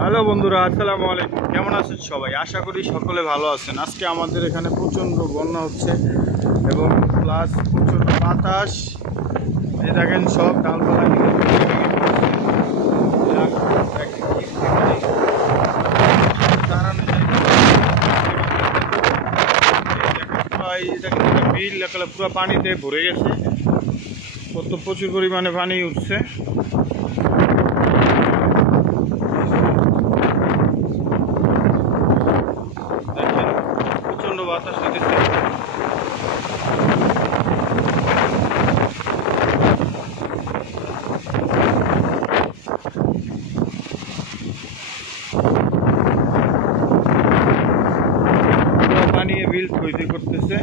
Hello বন্ধুরা আসসালামু আলাইকুম কেমন আছেন সবাই আশা করি সকলে ভালো আছেন আজকে আমাদের এখানে প্রচণ্ড বন্যা হচ্ছে এবং প্লাস প্রচণ্ড বাতাস এই দেখেন সব ডালপালা বিল পুরো পানিতে ভরে গেছে কত প্রচুর পরিমাণে পানি উঠছে দেখেন প্রচণ্ড বাতাস দিতেছে পুরো পানি বিল তৈরি করতেছে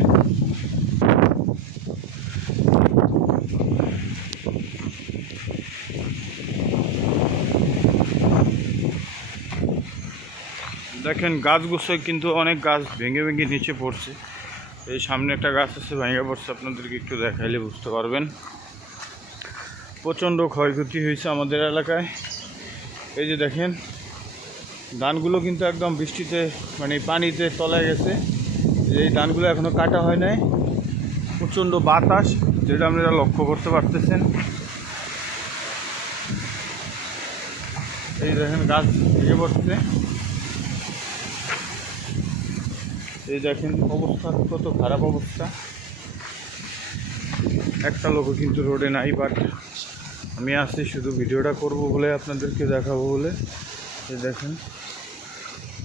দেখেন গাছগুছোয় কিন্তু অনেক গাছ ভেঙে ভেঙে নিচে পড়ছে। এই সামনে একটা গাছ আছে, ভেঙে পড়ছে। আপনাদেরকে একটু দেখাইলে বুঝতে পারবেন। প্রচণ্ড ক্ষয়ক্ষতি হয়েছে আমাদের এলাকায়। এই যে দেখেন, ধানগুলো কিন্তু একদম বৃষ্টিতে মানে পানিতে তলায় গেছে। এই ধানগুলো এখনও কাটা হয় নাই। প্রচণ্ড বাতাস, যেটা আপনারা লক্ষ্য করতে পারতেছেন। এই দেখেন গাছ ভেঙে পড়ছে। এই দেখেন অবস্থা, কত খারাপ অবস্থা। একটা লোকও কিন্তু রোডে নাই বাট আমি আসছি শুধু ভিডিওটা করব বলে আপনাদেরকে দেখাবো বলে। এই দেখেন,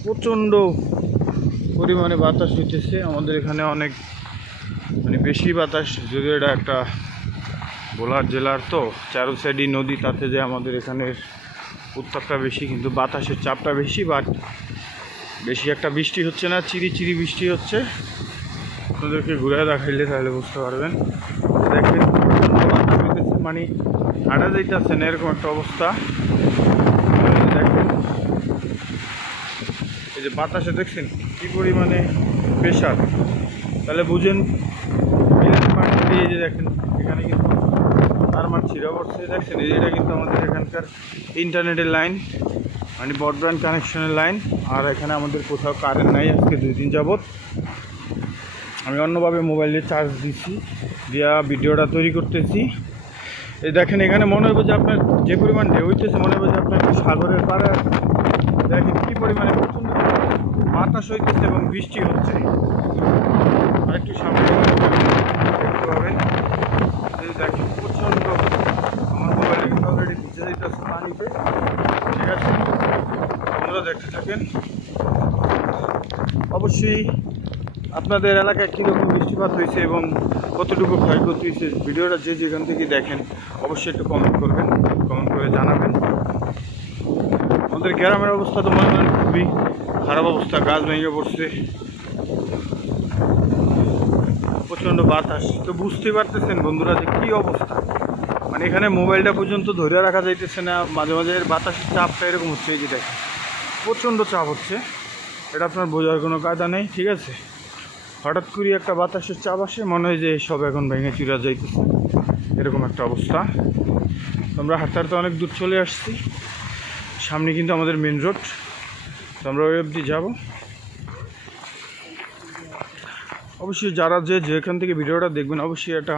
প্রচণ্ড পরিমাণে বাতাস হইতেছে। আমাদের এখানে অনেক মানে বেশি বাতাস যদিও এটা একটা বোলার জেলার তো, চারো সাইডই নদী, তাতে যে আমাদের এখানের উত্তাপটা বেশি, কিন্তু বাতাসের চাপটা বেশি বাট বেশি একটা বৃষ্টি হচ্ছে না চিরি চিরি বৃষ্টি হচ্ছে। আপনাদেরকে ঘুরে দেখাইলে তাহলে বুঝতে পারবেন। হইতেছে, মানে হাঁটা যাইতেছে না এরকম একটা অবস্থা। এই দেখেন এই যে বাতাসে দেখছেন কী পরিমাণে প্রেশার। তাহলে বুঝেন দিয়ে যে দেখেন এখানে কিন্তু তার মার ছিঁড়া পড়ছে দেখছেন এই এটা কিন্তু আমাদের এখানকার ইন্টারনেটের লাইন। মানে ব্রডব্যান্ড কানেকশনের লাইন আর এখানে আমাদের কোথাও কারেন্ট নাই, আজকে দুই দিন যাবত আমি অন্যভাবে মোবাইলে চার্জ দিচ্ছি, দিয়া ভিডিওটা তৈরি করতেছি। এই দেখেন, এখানে মনে হবে যে আপনার যে পরিমাণ ঢেউ হইতেছে, মনে হবে যে আপনার একটু সাগরের পাড়ে। দেখেন কী পরিমাণে প্রচণ্ড বাতাস হইতেছে এবং বৃষ্টি হচ্ছে। আর একটু সামনে দেখতে পাবেন। দেখেন, প্রচণ্ড আমার মোবাইলে অলরেডি ভিজে দিতেছে পানিতে। ঠিক আছে? দেখতে থাকেন। অবশ্যই আপনাদের এলাকায় কীরকম বৃষ্টিপাত হয়েছে এবং কতটুকু ক্ষয়ক্ষতি হয়েছে ভিডিওটা যে যেখান থেকে দেখেন, অবশ্যই একটু কমেন্ট করবেন কমেন্ট করে জানাবেন। আমাদের গ্রামের অবস্থা তো মনে করেন খুবই খারাপ অবস্থা, গাছ ভেঙে পড়ছে। প্রচণ্ড বাতাস। তো বুঝতেই পারতেছেন বন্ধুরা যে কী অবস্থা। মানে এখানে মোবাইলটা পর্যন্ত ধরে রাখা যাইতেছে না, মাঝে মাঝে বাতাসের চাপটা এরকম হচ্ছে এই যে দেখেন। প্রচণ্ড চাপ হচ্ছে। এটা আপনার বোঝার কোনো কায়দা নেই, ঠিক আছে? হঠাৎ করে একটা বাতাসের চাপ আসে, মনে হয় যে সব এখন ভেঙে চুরা যাইতেছে। এরকম একটা অবস্থা। তো আমরা হাঁটতে হাঁটতে অনেক দূর চলে আসছি। সামনে কিন্তু আমাদের মেন রোড তো আমরা ওই অবধি যাব। অবশ্যই যারা যে যেখান থেকে ভিডিওটা দেখবেন, অবশ্যই এটা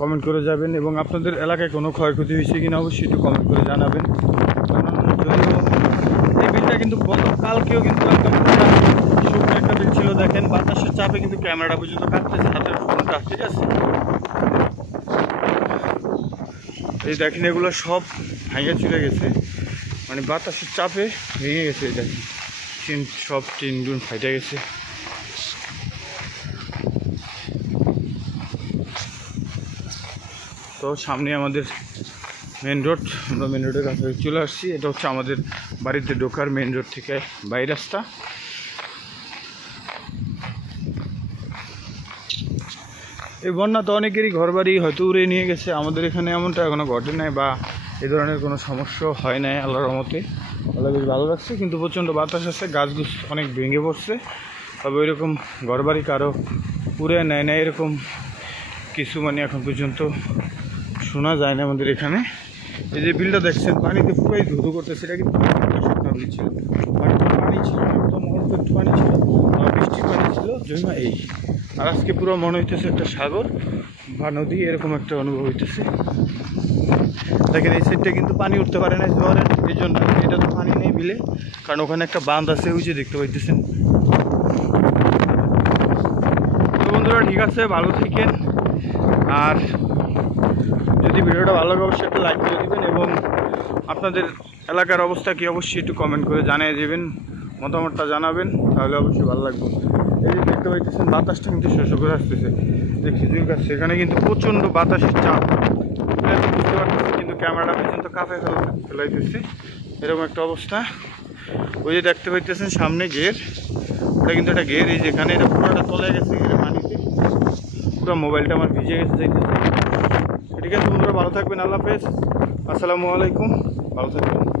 কমেন্ট করে যাবেন এবং আপনাদের এলাকায় কোনো ক্ষয়ক্ষতি হয়েছে কিনা অবশ্যই একটু কমেন্ট করে জানাবেন কারণ যদিও এই বিলটা কিন্তু গতকালকেও কিন্তু একদম শুকনো একটা বিল ছিল, দেখেন। বাতাসের চাপে কিন্তু ক্যামেরাটা পর্যন্ত কাটতেছে, হাতের ফোনটা, ঠিক আছে? এই দেখেন, এগুলো সব ভেঙে চলে গেছে। মানে বাতাসের চাপে ভেঙে গেছে দেখেন। টিন, সব টিন টুন ফাইটে গেছে। তো সামনে আমাদের মেন রোড আমরা মেন রোডের কাছে চলে আসছি। এটা হচ্ছে আমাদের বাড়িতে ঢোকার মেন রোড থেকে বাই রাস্তা। এই বন্যা তো অনেকেরই ঘরবাড়ি হয়তো উড়ে নিয়ে গেছে। আমাদের এখানে এমনটা এখনও ঘটে নাই বা এ ধরনের কোনো সমস্যা হয় নাই আল্লাহর রহমতে। আল্লাহ বেশ ভালো লাগছে কিন্তু প্রচণ্ড বাতাস আছে, গাছগুছ অনেক ভেঙে পড়ছে। তবে ওইরকম ঘরবাড়ি কারও উড়ে নেয় না এরকম কিছু মানে এখন পর্যন্ত শোনা যায় না আমাদের এখানে। এই যে বিলটা দেখছেন, পানিতে পুরোই ধুধু করতেছে এটা কিন্তু শুকনা বিল ছিল। পানিতে পানি ছিল একদম অল্প একটু পানি ছিল আর বৃষ্টির পানি ছিল জমা এই। আর আজকে পুরো মনে হইতেছে একটা সাগর, বা নদী, এরকম একটা অনুভব হইতেছে। দেখেন, এই সাইডটা কিন্তু পানি উঠতে পারে না জোয়ারের এই জন্য এটা তো পানি নেই বিলে, কারণ ওখানে একটা বাঁধ আছে, ওই যে দেখতে পাইতেছেন। বন্ধুরা, ঠিক আছে, ভালো থাকেন। আর যদি ভিডিওটা ভালো লাগে, অবশ্যই একটা লাইক করে দিবেন এবং আপনাদের এলাকার অবস্থা কি, অবশ্যই একটু কমেন্ট করে জানিয়ে দেবেন, মতামতটা জানাবেন, তাহলে অবশ্যই ভালো লাগবে। এই যে দেখতে পাইতেছেন, বাতাসটা কিন্তু শস্য করে আসতেছে। যে খেজুর গাছ সেখানে কিন্তু প্রচণ্ড বাতাসের চাপ। বুঝতে পারতেছি কিন্তু ক্যামেরাটা পর্যন্ত কাঁপে ফেলা, ফেলাইতেছে। এরকম একটা অবস্থা। ওই যে দেখতে পাইতেছেন, সামনে গের ওটা কিন্তু একটা গের এই যেখানে এটা পুরোটা তলে গেছে গেরে পানিতে। পুরো মোবাইলটা আমার ভিজে গেছে, যাইতেছে। ঠিক আছে বন্ধুরা ভালো থাকবেন আল্লাহ হাফেজ। আসসালামু আলাইকুম ভালো থাকবেন।